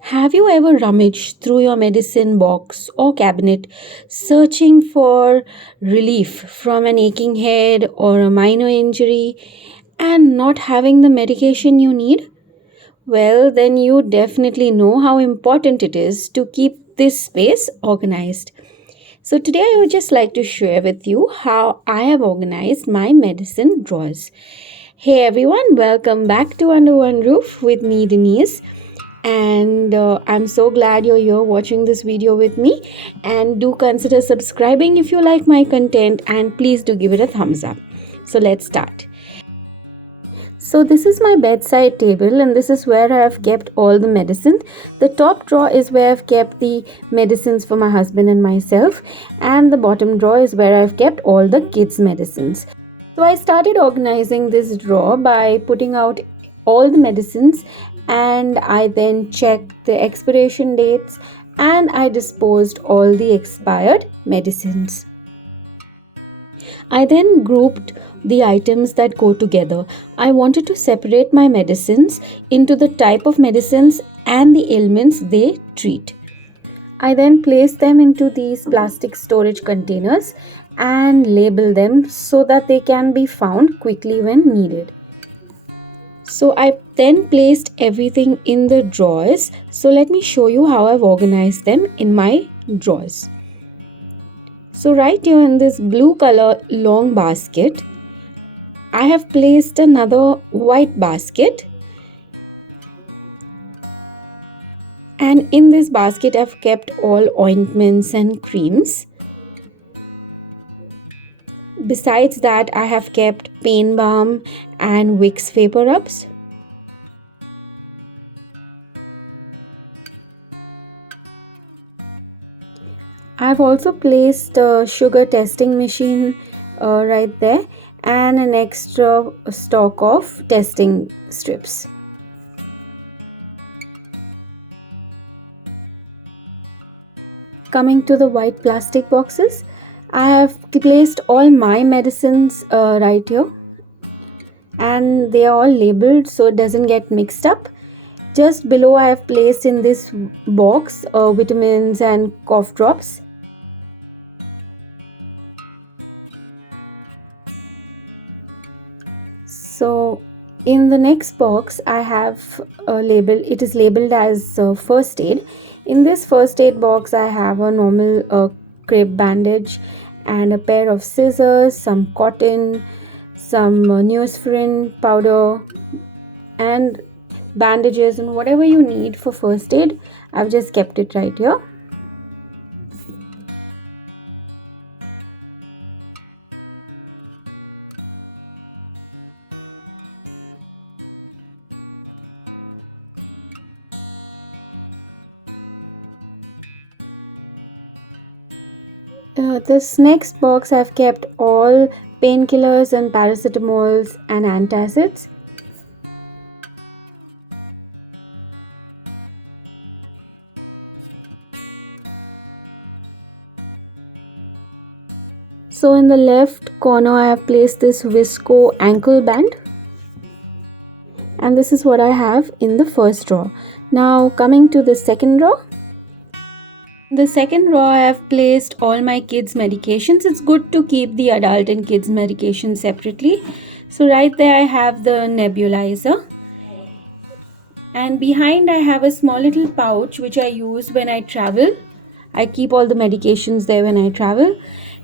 Have you ever rummaged through your medicine box or cabinet searching for relief from an aching head or a minor injury and not having the medication you need? Well, then you definitely know how important it is to keep this space organized. So, today I would just like to share with you how I have organized my medicine drawers. Hey everyone, welcome back to Under One Roof with me, Denise. And I'm so glad you're here watching this video with me. And do consider subscribing if you like my content, and please do give it a thumbs up. So, let's start. So this is my bedside table, and this is where I have kept all the medicine. The top drawer is where I've kept the medicines for my husband and myself, and the bottom drawer is where I've kept all the kids' medicines. So I started organizing this drawer by putting out all the medicines, and I then checked the expiration dates, and I disposed all the expired medicines. I then grouped the items that go together. I wanted to separate my medicines into the type of medicines and the ailments they treat. I then placed them into these plastic storage containers and label them so that they can be found quickly when needed. So I then placed everything in the drawers. So let me show you how I've organized them in my drawers. So right here in this blue color long basket, I have placed another white basket, and in this basket I've kept all ointments and creams. Besides that, I have kept pain balm and Vicks vapor rubs. I've also placed a sugar testing machine right there, and an extra stock of testing strips. Coming to the white plastic boxes, I have placed all my medicines right here, and they are all labeled so it doesn't get mixed up. Just below I have placed in this box vitamins and cough drops. So in the next box I have a label. It is labeled as first aid. In this first aid box I have a normal crepe bandage and a pair of scissors, some cotton, some Neosporin powder, and bandages and whatever you need for first aid. I've just kept it right here. This next box I've kept all painkillers and paracetamols and antacids. So in the left corner I have placed this Visco ankle band, and this is what I have in the first drawer. Now coming to the second drawer. In the second drawer I have placed all my kids medications. It's good to keep the adult and kids medication separately. So right there I have the nebulizer, and behind I have a small little pouch which I use when I travel. I keep all the medications there when I travel.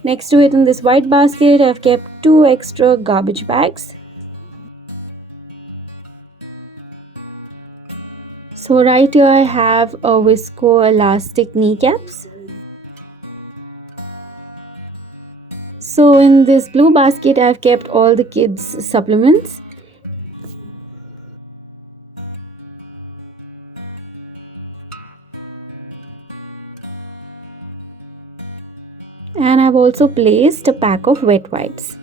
Next to it in this white basket I've kept 2 extra garbage bags. So right here I have a Visco elastic kneecaps. So in this blue basket I've kept all the kids supplements. And I've also placed a pack of wet wipes.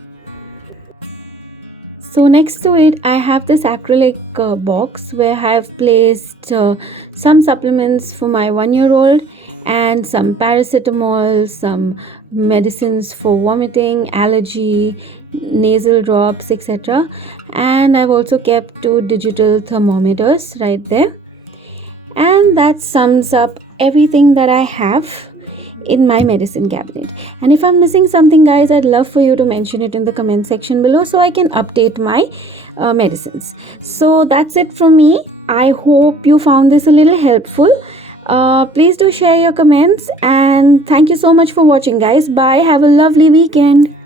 So next to it I have this acrylic box where I have placed some supplements for my 1-year-old and some paracetamol, some medicines for vomiting, allergy, nasal drops, etc. And I've also kept 2 digital thermometers right there. And that sums up everything that I have in my medicine cabinet. And if I'm missing something, guys, I'd love for you to mention it in the comment section below so I can update my medicines. So that's it from me. I hope you found this a little helpful. Please do share your comments, and thank you so much for watching, guys. Bye. Have a lovely weekend.